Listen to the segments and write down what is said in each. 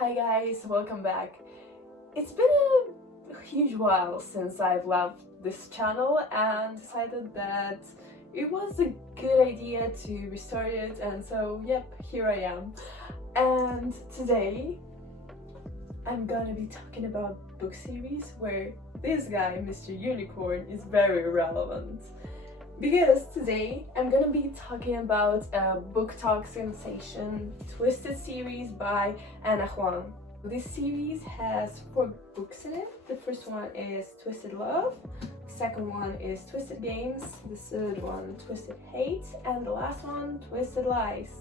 Hi guys, welcome back. It's been a huge while since I've left this channel and decided that it was a good idea to restart it, and so yep, here I am. And today I'm gonna be talking about book series where this guy, Mr. Unicorn, is very relevant. Because today I'm gonna be talking about a book talk sensation, Twisted series by Anna Huang. This series has 4 books in it. The first one is Twisted Love, the second one is Twisted Games, the third one Twisted Hate, and the last one Twisted Lies.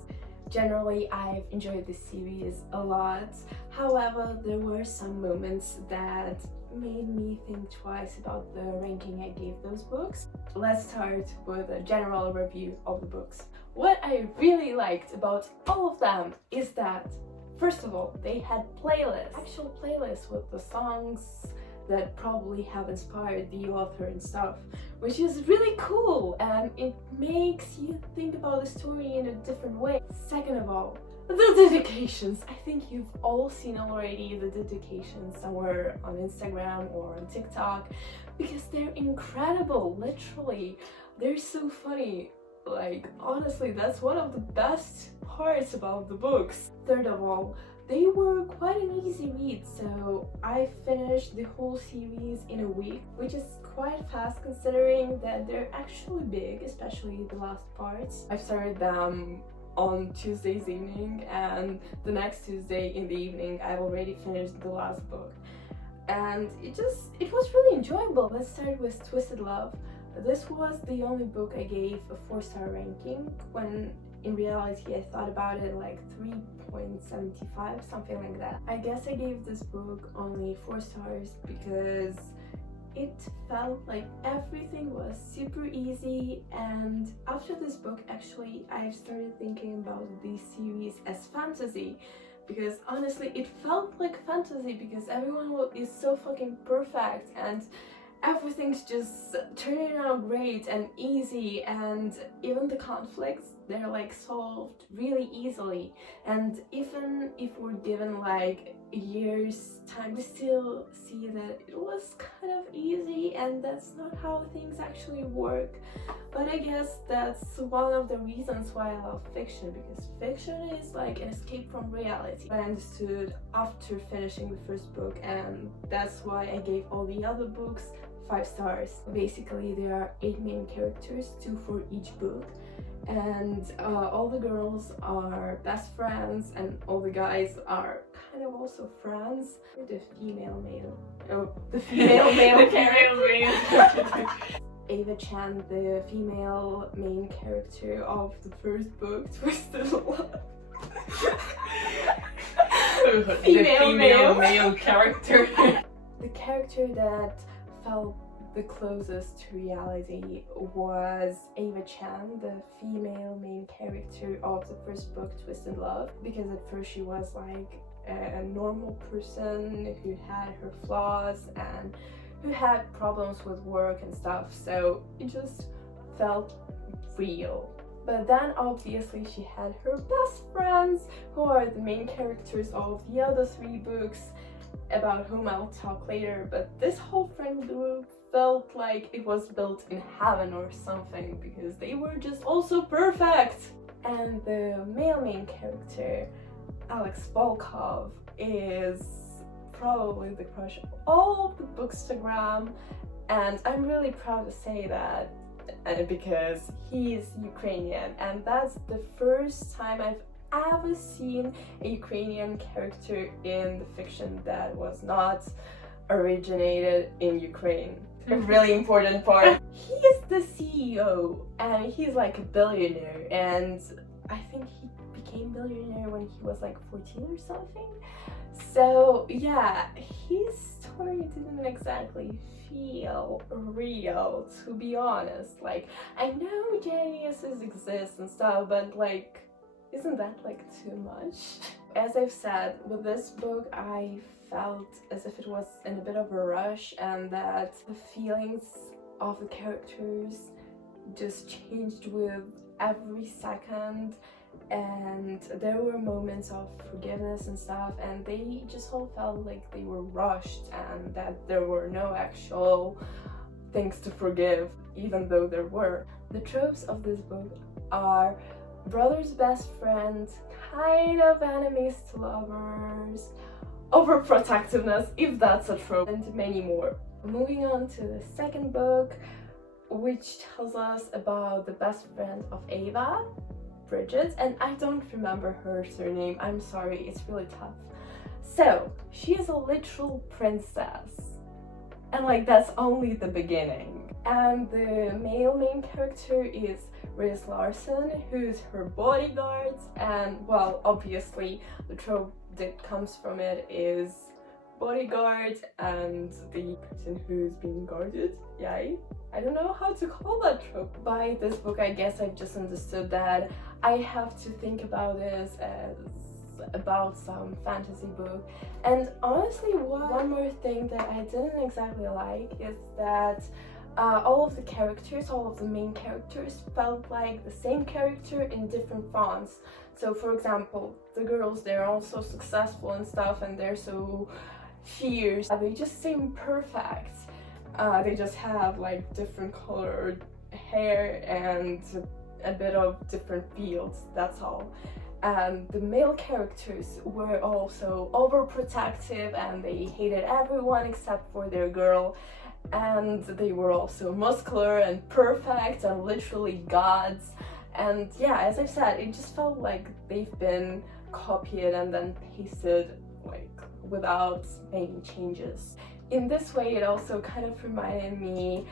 Generally, I've enjoyed this series a lot. However, there were some moments that made me think twice about the ranking I gave those books. Let's start with a general review of the books. What I really liked about all of them is that, first of all, they had playlists, actual playlists with the songs that probably have inspired the author and stuff, which is really cool, and it makes you think about the story in a different way. Second of all, the dedications. I think you've all seen already the dedications somewhere on Instagram or on TikTok, because they're incredible, literally. They're so funny. Like, honestly, that's one of the best parts about the books. Third of all, they were quite an easy read, so I finished the whole series in a week, which is quite fast considering that they're actually big, especially the last parts. I started them on Tuesday's evening, and the next Tuesday in the evening I've already finished the last book. And it was really enjoyable. Let's start with Twisted Love. This was the only book I gave a 4-star ranking, when in reality I thought about it like 3.75, something like that. I guess I gave this book only 4 stars because it felt like everything was super easy, and after this book actually I've started thinking about this series as fantasy, because honestly it felt like fantasy because everyone is so fucking perfect and everything's just turning out great and easy, and even the conflicts, they're like solved really easily. And even if we're given like a year's time, we still see that it was kind of easy, and that's not how things actually work. But I guess that's one of the reasons why I love fiction, because fiction is like an escape from reality. I understood after finishing the first book, and that's why I gave all the other books 5 stars. Basically, there are 8 main characters, 2 for each book, and all the girls are best friends, and all the guys are kind of also friends. The female male character. Ava Chan, the female main character of the first book, Twisted Love. female male character. The character that felt the closest to reality was Ava Chan, the female main character of the first book, Twisted Love, because at first she was like a normal person who had her flaws and who had problems with work and stuff, so it just felt real. But then obviously she had her best friends, who are the main characters of the other 3 books, about whom I'll talk later. But this whole friend group felt like it was built in heaven or something, because they were just all so perfect. And the male main character, Alex Volkov, is probably the crush of all the bookstagram, and I'm really proud to say that, because he's Ukrainian, and that's the first time I've ever seen a Ukrainian character in the fiction that was not originated in Ukraine. A really important part. He is the CEO, and he's like a billionaire, and I think he became billionaire when he was like 14 or something. So yeah, his story didn't exactly feel real, to be honest. Like, I know geniuses exist and stuff, but like, isn't that like too much? As I've said, with this book I felt as if it was in a bit of a rush, and that the feelings of the characters just changed with every second, and there were moments of forgiveness and stuff, and they just all felt like they were rushed and that there were no actual things to forgive, even though there were. The tropes of this book are brothers, best friends, kind of enemies to lovers, overprotectiveness, if that's a trope, and many more. Moving on to the second book, which tells us about the best friend of Ava, Bridget, and I don't remember her surname, I'm sorry, it's really tough. So, she is a literal princess, and like that's only the beginning. And the male main character is Riz Larson, who's her bodyguard, and well, obviously the trope that comes from it is bodyguard and the person who's being guarded. Yay. I don't know how to call that trope. By this book, I guess I've just understood that I have to think about this as about some fantasy book. And honestly, one more thing that I didn't exactly like is that all of the main characters felt like the same character in different fonts. So for example, the girls, they're all so successful and stuff, and they're so fierce. They just seem perfect. They just have like different colored hair and a bit of different fields, that's all. And the male characters were also overprotective and they hated everyone except for their girl. And they were also muscular and perfect and literally gods. And yeah, as I've said, it just felt like they've been copied and then pasted like without making changes. In this way, it also kind of reminded me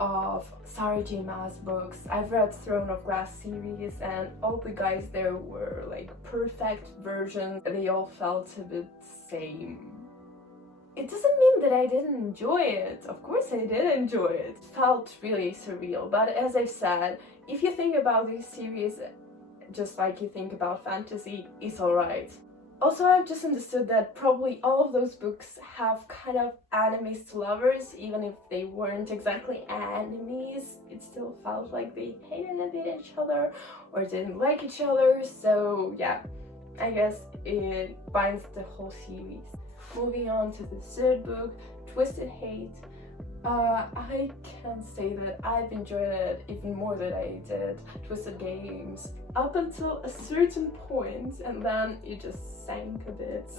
of Sarah J. Maas books. I've read Throne of Glass series, and all the guys there were like perfect versions. They all felt a bit same. It doesn't mean that I didn't enjoy it. Of course I did enjoy it. It felt really surreal, but as I've said, if you think about this series just like you think about fantasy, it's alright. Also, I've just understood that probably all of those books have kind of enemies to lovers, even if they weren't exactly enemies. It still felt like they hated a bit each other or didn't like each other, so yeah, I guess it binds the whole series. Moving on to the third book, Twisted Hate. I can say that I've enjoyed it even more than I did Twisted Games up until a certain point, and then it just sank a bit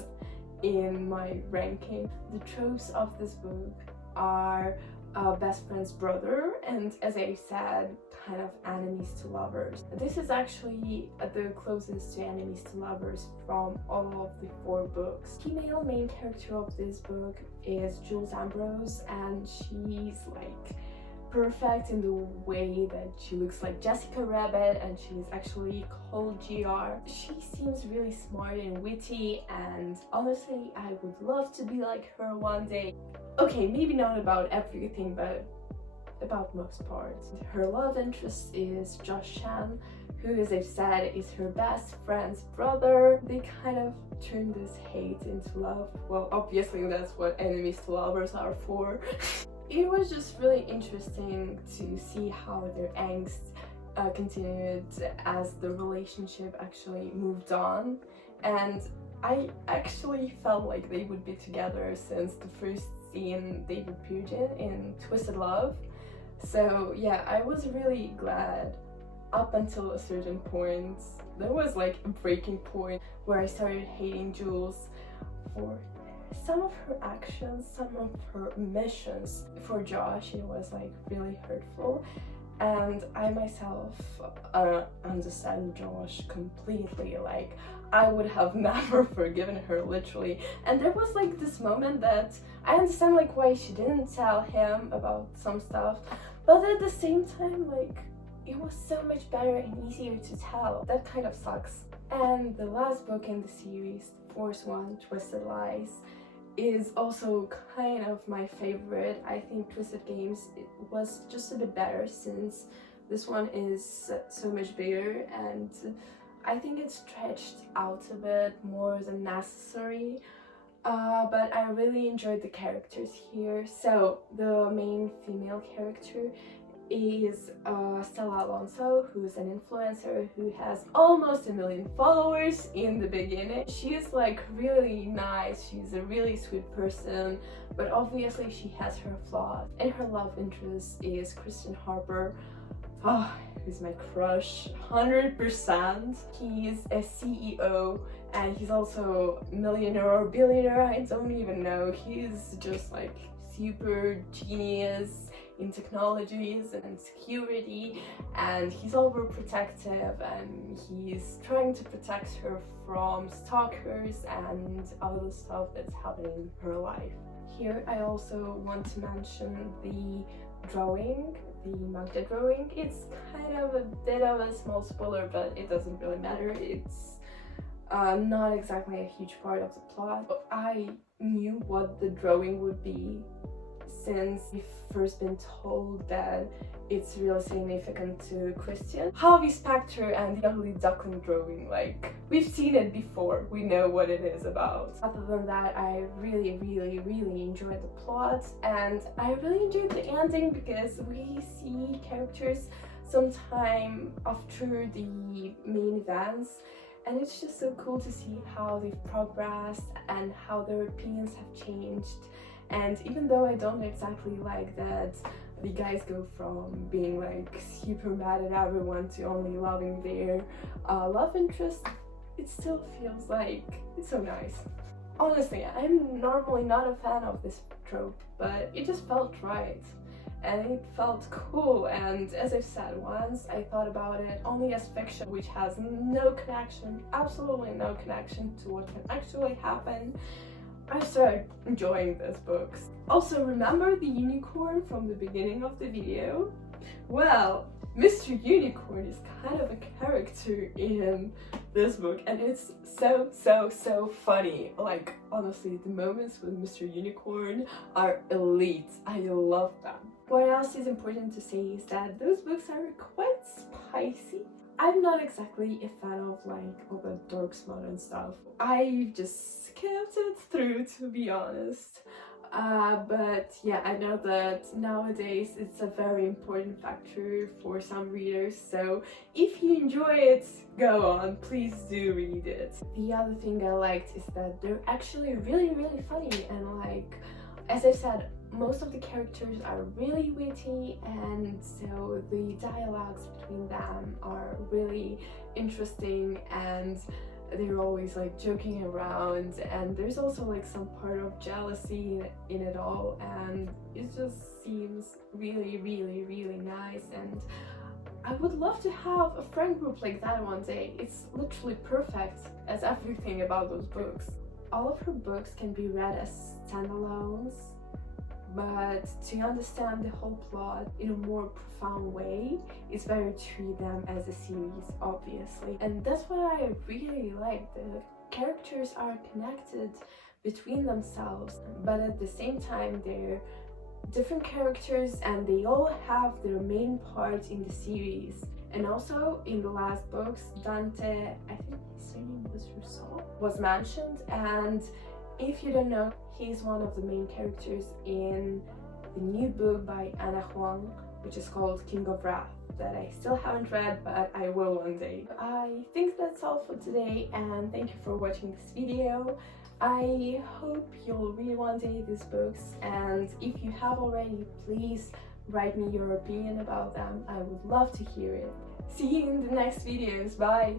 in my ranking. The tropes of this book are best friend's brother, and as I said, kind of enemies to lovers. This is actually the closest to enemies to lovers from all of the 4 books. The female main character of this book is Jules Ambrose, and she's like perfect in the way that she looks like Jessica Rabbit, and she's actually called GR. She seems really smart and witty, and honestly I would love to be like her one day. Okay, maybe not about everything, but about most parts. Her love interest is Josh Chan, who, as I've said, is her best friend's brother. They kind of turn this hate into love. Well, obviously that's what enemies to lovers are for. It was just really interesting to see how their angst continued as the relationship actually moved on, and I actually felt like they would be together since the first scene they appeared in Twisted Love. So yeah, I was really glad up until a certain point. There was like a breaking point where I started hating Jules for some of her actions, some of her missions. For Josh, it was like really hurtful, and I myself understand Josh completely. Like, I would have never forgiven her, literally. And there was like this moment that I understand like why she didn't tell him about some stuff, but at the same time, like, it was so much better and easier to tell. That kind of sucks. And the last book in the series, the fourth one, Twisted Lies, is also kind of my favorite. I think Twisted Games was just a bit better since this one is so much bigger, and I think it stretched out a bit more than necessary. But I really enjoyed the characters here. So the main female character is Stella Alonso, who's an influencer who has almost 1 million followers in the beginning. She's like really nice, she's a really sweet person, but obviously she has her flaws. And her love interest is Christian Harper. Oh, he's my crush, 100%. He's a CEO and he's also millionaire or billionaire, I don't even know. He's just like super genius in technologies and security, and he's overprotective and he's trying to protect her from stalkers and other stuff that's happening in her life. Here I also want to mention the drawing, the manga drawing. It's kind of a bit of a small spoiler, but it doesn't really matter. It's not exactly a huge part of the plot. I knew what the drawing would be since we've first been told that it's really significant to Christian. Harvey Specter and the ugly duckling drawing, like, we've seen it before, we know what it is about. Other than that, I really enjoyed the plot, and I really enjoyed the ending because we see characters sometime after the main events, and it's just so cool to see how they've progressed and how their opinions have changed. And even though I don't exactly like that the guys go from being like super mad at everyone to only loving their love interest, it still feels like it's so nice. Honestly, I'm normally not a fan of this trope, but it just felt right and it felt cool. And as I've said once, I thought about it only as fiction, which has no connection, absolutely no connection to what can actually happen. I started enjoying these books. Also, remember the unicorn from the beginning of the video? Well, Mr. Unicorn is kind of a character in this book, and it's so funny. Like, honestly, the moments with Mr. Unicorn are elite. I love them. What else is important to say is that those books are quite spicy. I'm not exactly a fan of like all the dark smut and stuff. I just skipped it through, to be honest. But yeah, I know that nowadays it's a very important factor for some readers, so if you enjoy it, go on, please do read it. The other thing I liked is that they're actually really funny, and like, as I said, most of the characters are really witty, and so the dialogues between them are really interesting, and they're always like joking around, and there's also like some part of jealousy in it all, and it just seems really nice. And I would love to have a friend group like that one day. It's literally perfect as everything about those books. All of her books can be read as standalones, but to understand the whole plot in a more profound way, it's better to read them as a series, obviously. And that's what I really like. The characters are connected between themselves, but at the same time they're different characters and they all have their main part in the series. And also in the last books, Dante, I think his surname was Rousseau, was mentioned, and if you don't know, he's one of the main characters in the new book by Anna Huang, which is called King of Wrath, that I still haven't read, but I will one day. I think that's all for today, and thank you for watching this video. I hope you'll read one day these books, and if you have already, please write me your opinion about them. I would love to hear it. See you in the next videos. Bye!